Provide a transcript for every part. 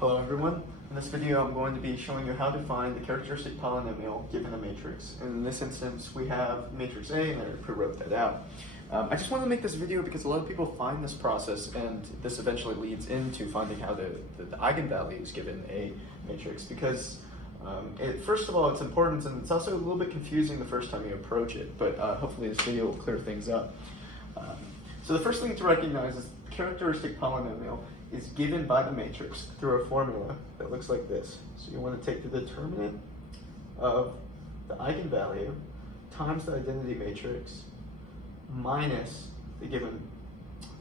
Hello everyone. In this video I'm going to be showing you how to find the characteristic polynomial given a matrix. And in this instance we have matrix A and I pre-wrote that out. I just want to make this video because a lot of people find this process and this eventually leads into finding how the eigenvalues given a matrix because first of all it's important and it's also a little bit confusing the first time you approach it, but hopefully this video will clear things up. So the first thing to recognize is the characteristic polynomial is given by the matrix through a formula that looks like this. So you want to take the determinant of the eigenvalue times the identity matrix minus the given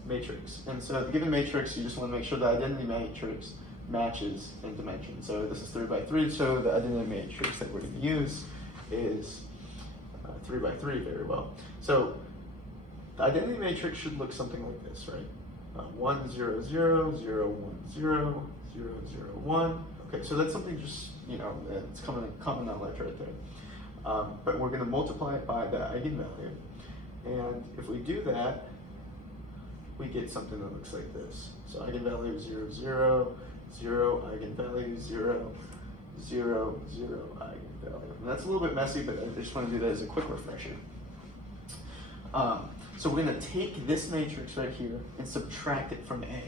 matrix. And so the given matrix, you just want to make sure the identity matrix matches in dimension. So this is 3 by 3, so the identity matrix that we're going to use is 3 by 3 very well. So the identity matrix should look something like this, right? 1, 0, 0, 0, 1, 0, 0, 0, 1. Okay, so that's something just, it's common knowledge right there. But we're going to multiply it by the eigenvalue. And if we do that, we get something that looks like this. So eigenvalue 0, 0, 0, eigenvalue 0, 0, 0, eigenvalue. And that's a little bit messy, but I just want to do that as a quick refresher. So we're going to take this matrix right here and subtract it from A.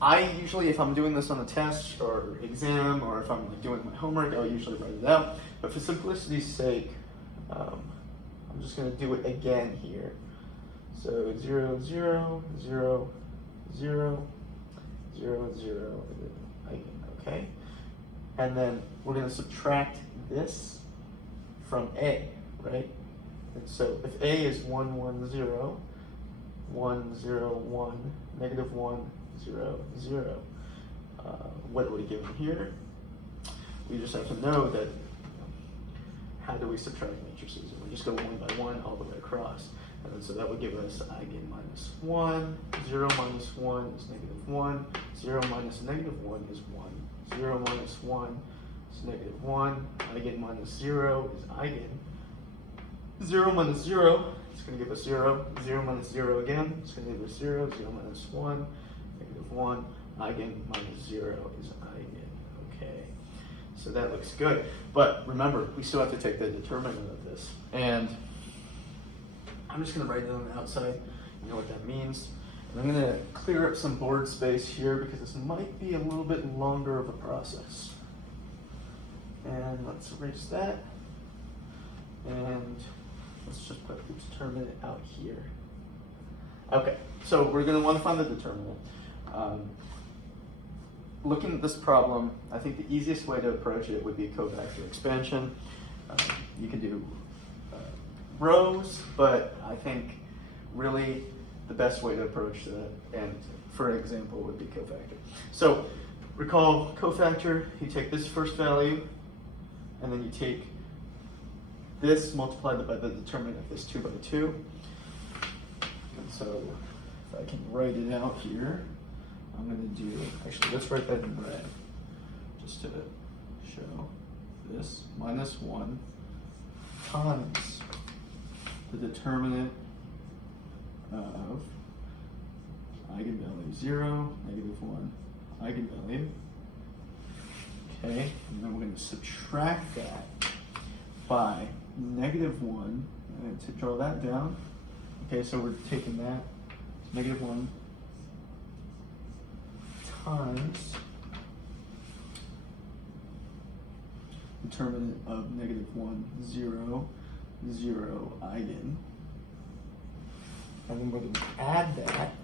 I usually, if I'm doing this on a test or exam, or if I'm doing my homework, I'll usually write it out. But for simplicity's sake, I'm just going to do it again here. So 0, 0, 0, 0, 0, 0, okay? And then we're going to subtract this from A, right? And so if A is 1, 1, 0, 1, 0, 1, negative 1, 0, 0, what are we given here? We just have to know that, how do we subtract matrices? And we just go 1 by 1 all the way across. And then so that would give us eigen minus 1, 0 minus 1 is negative 1, 0 minus negative 1 is 1, 0 minus 1 is negative 1, eigen minus 0 is eigen. 0 minus 0, it's going to give us 0. 0 minus 0 again, it's going to give us 0. 0 minus 1, negative 1. Eigen minus 0 is eigen. Okay, so that looks good. But remember, we still have to take the determinant of this. And I'm just going to write it on the outside. You know what that means. And I'm going to clear up some board space here because this might be a little bit longer of a process. And let's erase that. And let's just put the determinant out here. Okay, so we're going to want to find the determinant. Looking at this problem, I think the easiest way to approach it would be cofactor expansion. You can do rows, but I think really the best way to approach that, and for example, would be cofactor. So recall cofactor, you take this first value, and then you take this multiplied by the determinant of this 2 by 2. And so if I can write it out here, I'm going to do, actually let's write that in red, just to show this, minus 1 times the determinant of eigenvalue 0, negative 1, eigenvalue. Okay, and then we're going to subtract that by negative 1, and to draw that down. Okay, so we're taking that, negative 1 times determinant of negative 1, 0, 0, eigen. And then we're going to add that.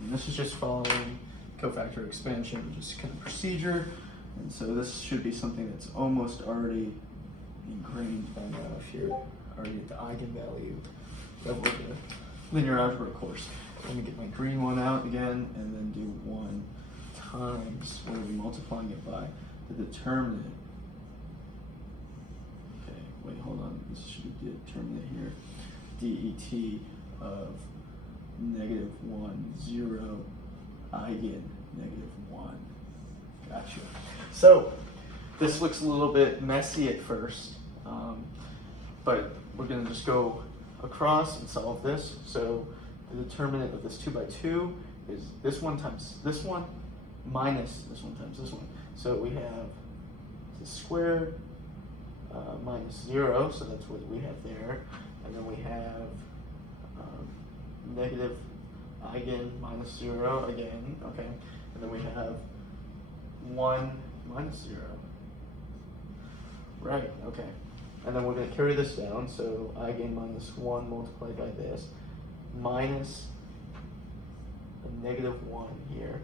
And this is just following cofactor expansion, which is kind of procedure. And so this should be something that's almost already ingrained by now if you're already at the eigenvalue level of the linear algebra course. Let me get my green one out again and then do 1 times, we're going to be multiplying it by the determinant. Okay, wait, hold on, this should be the determinant here. Det of negative 1, 0, eigen, negative 1. Gotcha. So this looks a little bit messy at first, but we're going to just go across and solve this. So the determinant of this 2 by 2 is this one times this one minus this one times this one. So we have the squared minus 0, so that's what we have there. And then we have negative eigen minus 0 again, okay. And then we have 1 minus 0. Right, okay. And then we're going to carry this down, so eigen minus 1 multiplied by this, minus a negative 1 here,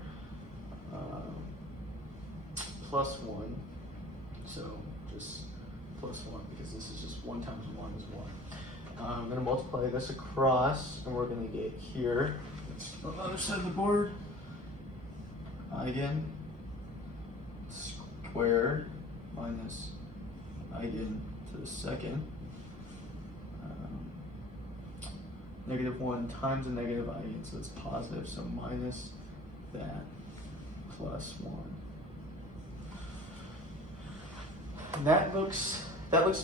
plus 1, so just plus 1, because this is just 1 times 1 is 1. I'm going to multiply this across, and we're going to get here, let's go on the other side of the board, eigen squared minus eigen to the second, negative 1 times a negative eigen, so it's positive, so minus that plus 1. And that looks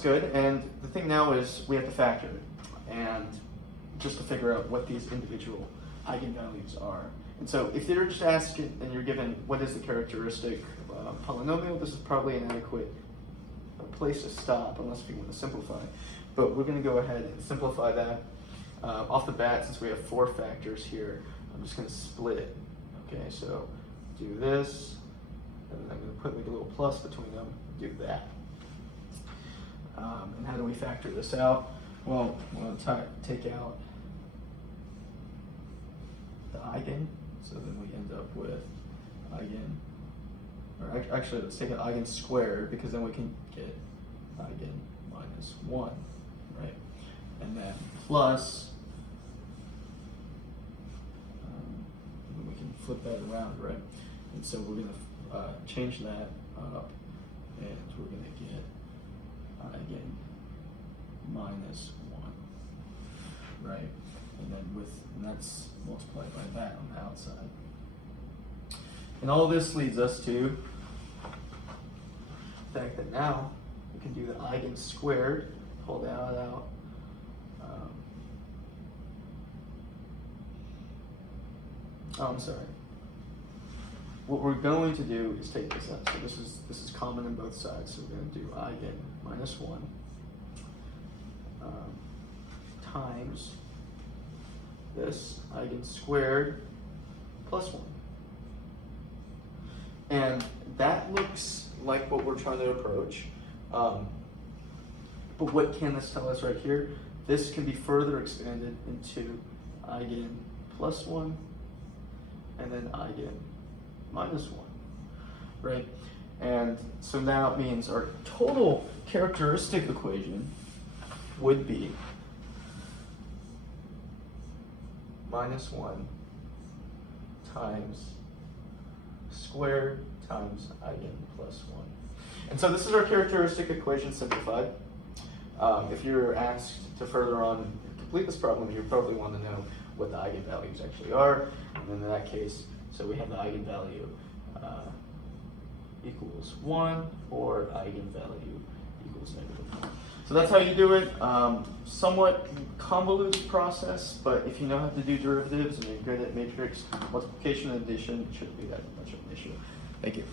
good, and the thing now is we have to factor it, and just to figure out what these individual eigenvalues are. And so if you're just asking and you're given what is the characteristic polynomial, this is probably an adequate place to stop unless if you want to simplify. But we're going to go ahead and simplify that. Off the bat, since we have 4 factors here, I'm just going to split it. Okay, so do this, and then I'm going to put like a little plus between them, do that. And how do we factor this out? Well, we'll take out the eigen, so then we end up with eigen, or actually let's take an eigen squared, because then we can get eigen minus 1, right? And then plus, and we can flip that around, right? And so we're going to change that up, and we're going to get eigen minus 1, right? And then and that's multiplied by that on the outside. And all this leads us to the fact that now we can do the eigen squared, pull that out. I'm sorry. What we're going to do is take this out. So this is common on both sides. So we're going to do eigen minus 1 times this eigen squared plus 1. And that looks like what we're trying to approach. But what can this tell us right here? This can be further expanded into eigen plus 1 and then eigen minus 1, right? And so now it means our total characteristic equation would be minus 1 times squared times eigen plus 1. And so this is our characteristic equation simplified. If you're asked to further on complete this problem, you probably want to know what the eigenvalues actually are. And then in that case, so we have the eigenvalue equals 1 or eigenvalue equals negative 1. So that's how you do it. Somewhat convoluted process, but if you know how to do derivatives and you're good at matrix multiplication and addition, it shouldn't be that much of an issue. Thank you.